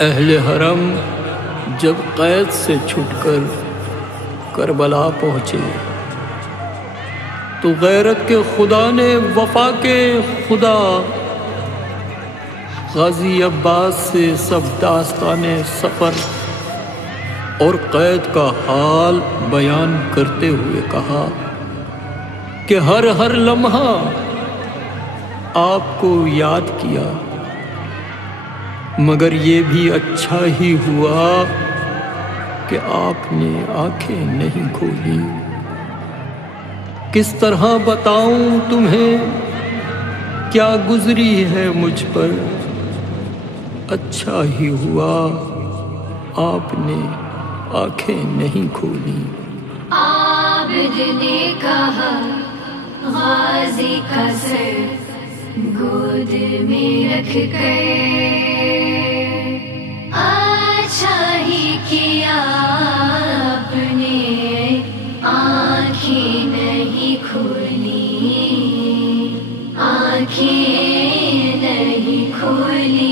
اہل حرم جب قید سے چھٹ کر کربلا پہنچے تو غیرت کے خدا نے وفا کے خدا غازی عباس سے سب داستان سفر اور قید کا حال بیان کرتے ہوئے کہا کہ ہر لمحہ آپ کو یاد کیا، مگر یہ بھی اچھا ہی ہوا کہ آپ نے آنکھیں نہیں کھولی۔ کس طرح بتاؤں تمہیں کیا گزری ہے مجھ پر، اچھا ہی ہوا آپ نے آنکھیں نہیں کھولی۔ عابد نے کہا غازی کا سر گود میں رکھ کر، اچھا ہی کیا آپ نے آنکھیں نہیں کھولی، آنکھیں نہیں کھولی۔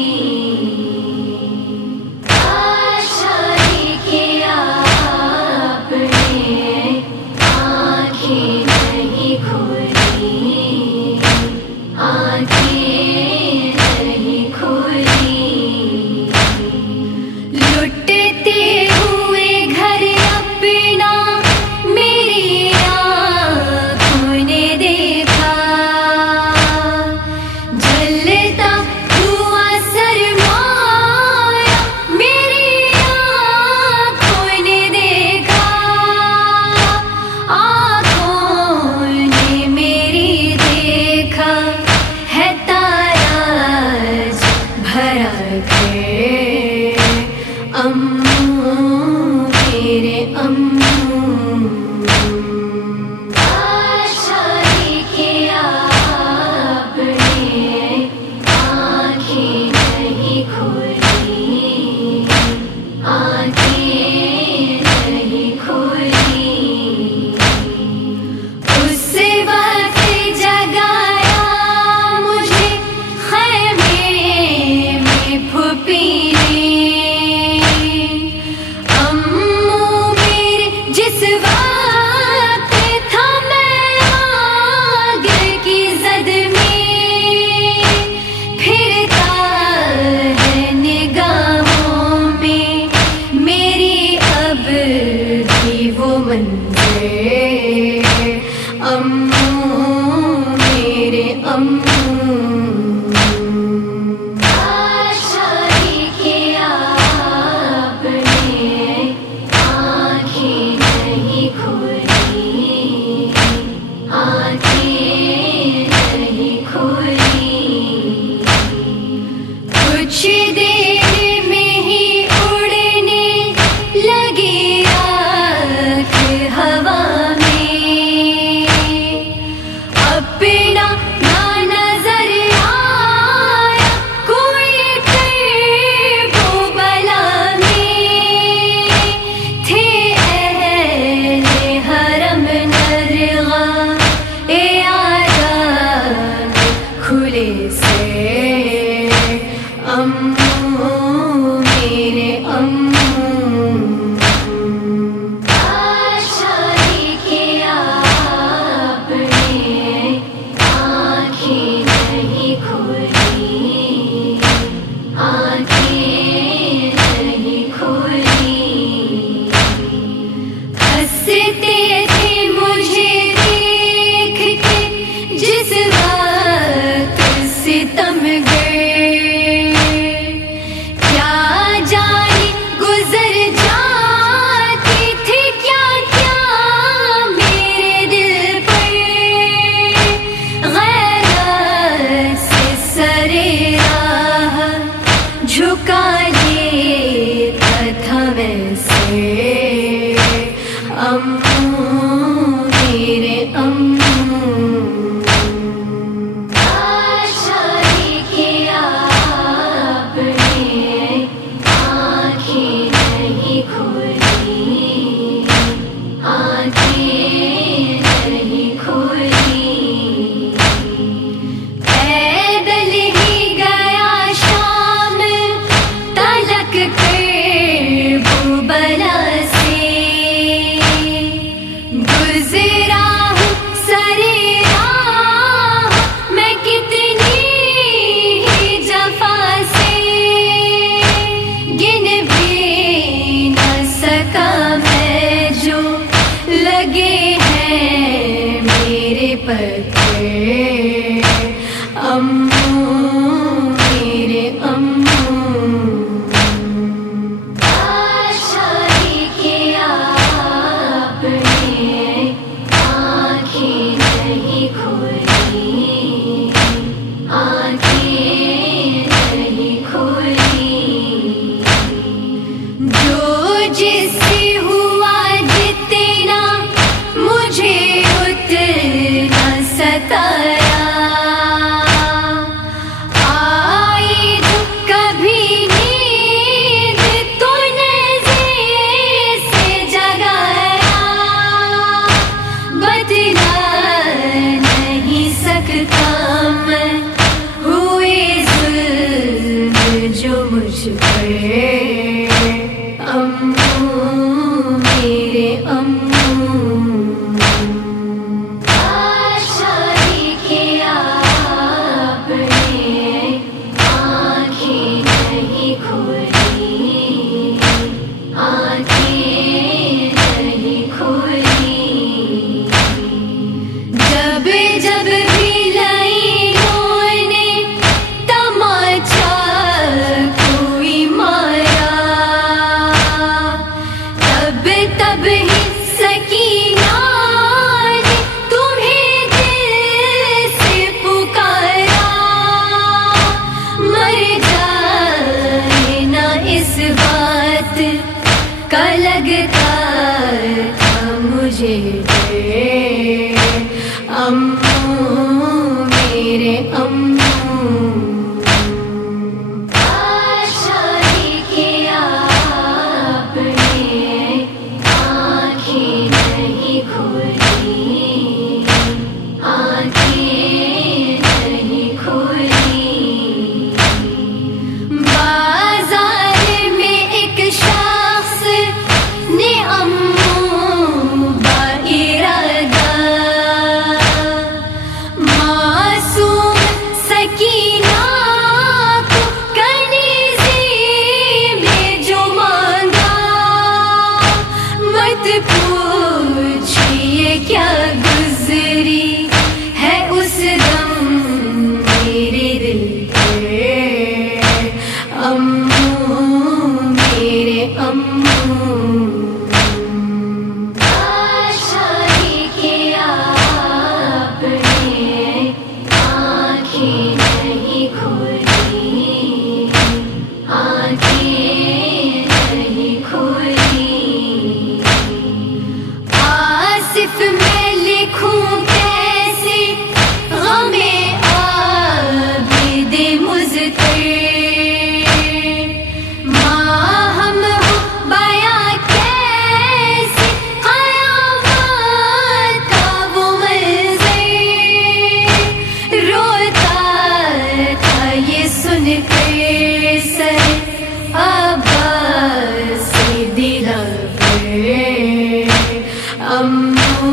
پیدل ہی گیا شام مجھ پر امّو میرے امّو شادی کیا آپ نے آنکھیں نہیں کھولی آنکھیں نہیں کھولی جب جب بھی لائنوں نے تماچا کوئی مارا تب تب ہی سکینہ نے تمہیں دل سے پکارا مر جائے نہ اس بات کا لگتا تھا مجھے ڈر امّو میرے امّو شادی کیا آپ نے آنکھیں نہیں کھولی آنکھیں نہیں کھولی بازار میں ایک شخص نے امّو بائرادہ معصوم سکینہ کو کنیزی میں جو مانگا مت پوچھئے کیا گزری ہے اس دم میرے دل پہ امّو میرے امّو شادی کیا آپ نے آنکھیں نہیں کھولی آنکھیں نہیں کھولی آصف میں لکھوں کیسے غم عابد مضطر ماہم ہو بیاں کیسے قیامت کا وہ منظر روتا تھا یہ سن کر سر عباس دلاور امّو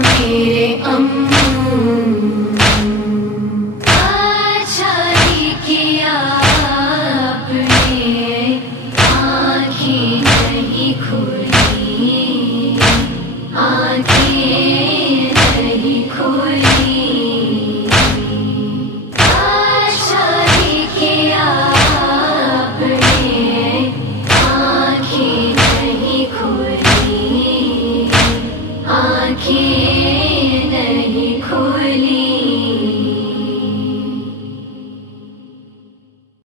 میرے امّو شادی کیا آپ نے آنکھیں نہیں کھولی آنکھیں نہیں کھولی شادی کیا آپ نے آنکھیں نہیں کھولی آنکھیں